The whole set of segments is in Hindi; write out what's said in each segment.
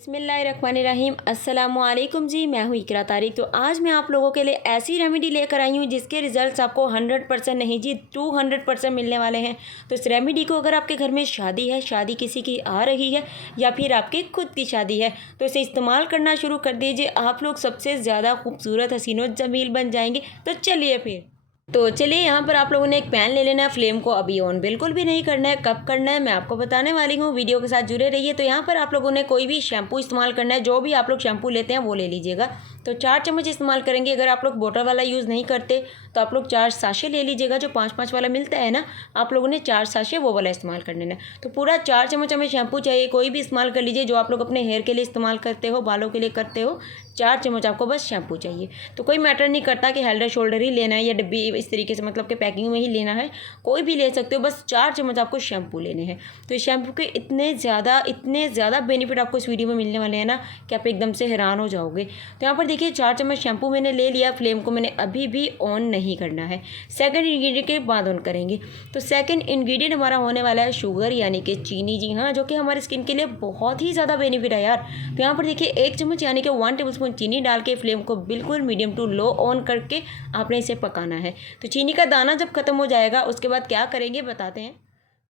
बिस्मिल्लाहिर्रहमानिर्रहीम अस्सलामुअलैकुम जी। मैं हूँ इकरा तारिक। तो आज मैं आप लोगों के लिए ऐसी रेमेडी लेकर आई हूँ जिसके रिजल्ट्स आपको 100% नहीं जी 200% मिलने वाले हैं। तो इस रेमेडी को अगर आपके घर में शादी है, शादी किसी की आ रही है या फिर आपकी खुद की शादी है तो इसे इस्तेमाल करना शुरू कर दीजिए। आप लोग सबसे ज़्यादा खूबसूरत हसीनो जमील बन जाएंगे। तो चलिए यहाँ पर आप लोगों ने एक पैन ले लेना है। फ्लेम को अभी ऑन बिल्कुल भी नहीं करना है। कब करना है मैं आपको बताने वाली हूँ, वीडियो के साथ जुड़े रहिए। तो यहाँ पर आप लोगों ने कोई भी शैम्पू इस्तेमाल करना है, जो भी आप लोग शैम्पू लेते हैं वो ले लीजिएगा। तो 4 चम्मच इस्तेमाल करेंगे। अगर आप लोग बोतल वाला यूज़ नहीं करते तो आप लोग 4 साशे ले लीजिएगा, जो 5-5 वाला मिलता है ना, आप लोगों ने 4 साशे वो वाला इस्तेमाल कर लेना। तो पूरा 4 चम्मच हमें शैम्पू चाहिए। कोई भी इस्तेमाल कर लीजिए जो आप लोग अपने हेयर के लिए इस्तेमाल करते हो, बालों के लिए करते हो। 4 चम्मच आपको बस शैम्पू चाहिए। तो कोई मैटर नहीं करता कि हेल्डर शोल्डर ही लेना है या डब्बी इस तरीके से, मतलब कि पैकिंग में ही लेना है, कोई भी ले सकते हो। बस 4 चम्मच आपको शैम्पू लेने हैं। तो इस शैम्पू के इतने ज़्यादा बेनिफिट आपको इस वीडियो में मिलने वाले हैं ना कि आप एकदम से हैरान हो जाओगे। तो यहाँ पर देखिए 4 चम्मच शैम्पू मैंने ले लिया। फ्लेम को मैंने अभी भी ऑन नहीं करना है। सेकंड इंग्रेडिएंट के बाद ऑन करेंगे। तो सेकंड इंग्रेडिएंट हमारा होने वाला है शुगर, यानी कि चीनी। जी हाँ, जो कि हमारी स्किन के लिए बहुत ही ज़्यादा बेनिफिट है यार। तो यहाँ पर देखिए 1 चम्मच यानी कि 1 टेबलस्पून चीनी डाल के फ्लेम को बिल्कुल मीडियम टू लो ऑन करके आपने इसे पकाना है। तो चीनी का दाना जब खत्म हो जाएगा उसके बाद क्या करेंगे बताते हैं।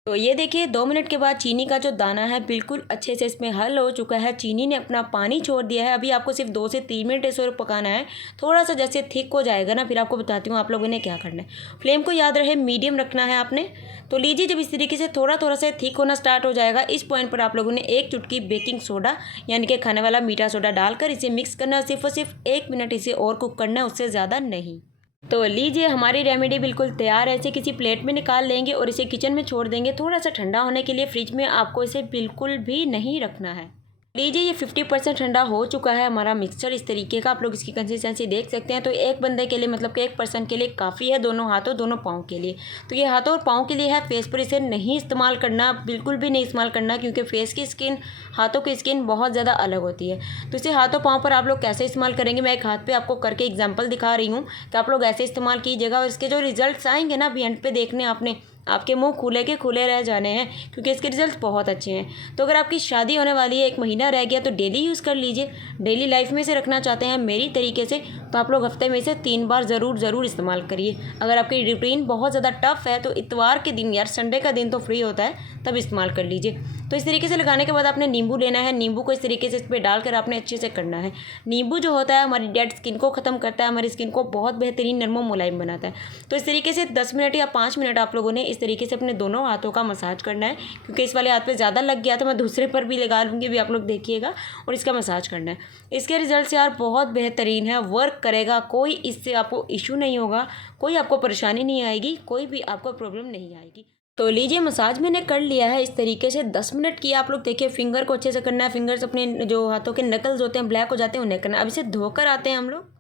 तो ये देखिए 2 मिनट के बाद चीनी का जो दाना है बिल्कुल अच्छे से इसमें हल हो चुका है। चीनी ने अपना पानी छोड़ दिया है। अभी आपको सिर्फ 2 से 3 मिनट इसे और पकाना है। थोड़ा सा जैसे थिक हो जाएगा ना, फिर आपको बताती हूँ आप लोगों ने क्या करना है। फ्लेम को याद रहे मिडियम रखना है आपने। तो लीजिए जब इस तरीके से थोड़ा से थिक होना स्टार्ट हो जाएगा, इस पॉइंट पर आप लोगों ने 1 चुटकी बेकिंग सोडा यानी कि खाने वाला मीठा सोडा डालकर इसे मिक्स करना है। सिर्फ और सिर्फ 1 मिनट इसे और कुक करना है, उससे ज़्यादा नहीं। तो लीजिए हमारी रेमेडी बिल्कुल तैयार है। इसे किसी प्लेट में निकाल लेंगे और इसे किचन में छोड़ देंगे थोड़ा सा ठंडा होने के लिए। फ्रिज में आपको इसे बिल्कुल भी नहीं रखना है। लीजिए ये 50% ठंडा हो चुका है हमारा मिक्सचर। इस तरीके का आप लोग इसकी कंसिस्टेंसी देख सकते हैं। तो एक बंदे के लिए, मतलब कि 1 पर्सन के लिए काफ़ी है, दोनों हाथों दोनों पाँव के लिए। तो ये हाथों और पाँव के लिए है। फेस पर इसे नहीं इस्तेमाल करना, बिल्कुल भी नहीं इस्तेमाल करना, क्योंकि फेस की स्किन हाथों की स्किन बहुत ज़्यादा अलग होती है। तो इसे हाथों पाँव पर आप लोग कैसे इस्तेमाल करेंगे, मैं एक हाथ पर आपको करके एग्जाम्पल दिखा रही हूँ कि आप लोग ऐसे इस्तेमाल कीजिएगा। और इसके जो रिजल्ट आएंगे ना अभी एंड पे देखने आपने, आपके मुंह खुले के खुले रह जाने हैं, क्योंकि इसके रिजल्ट बहुत अच्छे हैं। तो अगर आपकी शादी होने वाली है, 1 महीना रह गया, तो डेली यूज़ कर लीजिए। डेली लाइफ में इसे रखना चाहते हैं मेरी तरीके से, तो आप लोग हफ्ते में इसे 3 बार ज़रूर इस्तेमाल करिए। अगर आपकी रूटीन बहुत ज़्यादा टफ है तो इतवार के दिन, यार संडे का दिन तो फ्री होता है, तब इस्तेमाल कर लीजिए। तो इस तरीके से लगाने के बाद आपने नींबू लेना है। नींबू को इस तरीके से इस पर डालकर आपने अच्छे से करना है। नींबू जो होता है हमारी डेड स्किन को ख़त्म करता है, हमारी स्किन को बहुत बेहतरीन नरम मुलायम बनाता है। तो इस तरीके से 10 मिनट या 5 मिनट आप लोगों ने इस तरीके से अपने दोनों हाथों का मसाज करना है। क्योंकि इस वाले हाथ पे ज़्यादा लग गया तो मैं दूसरे पर भी लगा लूँगी, भी आप लोग देखिएगा, और इसका मसाज करना है। इसके रिजल्ट यार बहुत बेहतरीन है, वर्क करेगा। कोई इससे आपको इशू नहीं होगा, कोई आपको परेशानी नहीं आएगी, कोई भी आपको प्रॉब्लम नहीं आएगी। तो लीजिए मसाज मैंने कर लिया है इस तरीके से 10 मिनट किया। आप लोग देखिए फिंगर को अच्छे से करना है। फिंगर्स अपने जो हाथों के नकल्स होते हैं ब्लैक हो जाते हैं, उन्हें करना है। अब इसे धोकर आते हैं हम लोग।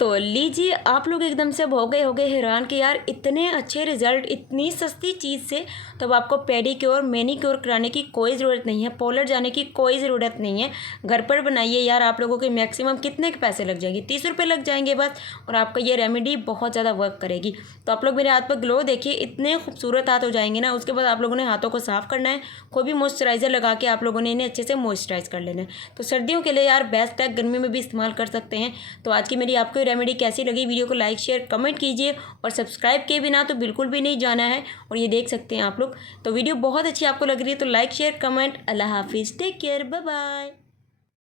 तो लीजिए आप लोग एकदम से हो गए हैरान कि यार इतने अच्छे रिजल्ट इतनी सस्ती चीज़ से। तब आपको पेडिक्योर मैनिक्योर कराने की कोई ज़रूरत नहीं है, पार्लर जाने की कोई ज़रूरत नहीं है। घर पर बनाइए यार। आप लोगों के मैक्सिमम कितने के पैसे लग जाएंगे, 30 रुपये लग जाएंगे बस, और आपका ये रेमेडी बहुत ज़्यादा वर्क करेगी। तो आप लोग मेरे हाथ पर ग्लो देखिए, इतने खूबसूरत हाथ हो जाएंगे ना। उसके बाद आप लोगों ने हाथों को साफ़ करना है। कोई भी मॉइस्चराइज़र लगा के आप लोगों ने इन्हें अच्छे से मॉइस्चराइज कर लेना है। तो सर्दियों के लिए यार बेस्ट है, गर्मी में भी इस्तेमाल कर सकते हैं। तो आज की मेरी आपको रेमेडी कैसी लगी, वीडियो को लाइक शेयर कमेंट कीजिए, और सब्सक्राइब किए बिना तो बिल्कुल भी नहीं जाना है। और ये देख सकते हैं आप लोग। तो वीडियो बहुत अच्छी आपको लग रही है तो लाइक शेयर कमेंट। अल्लाह हाफिज़, टेक केयर, बाय बाय।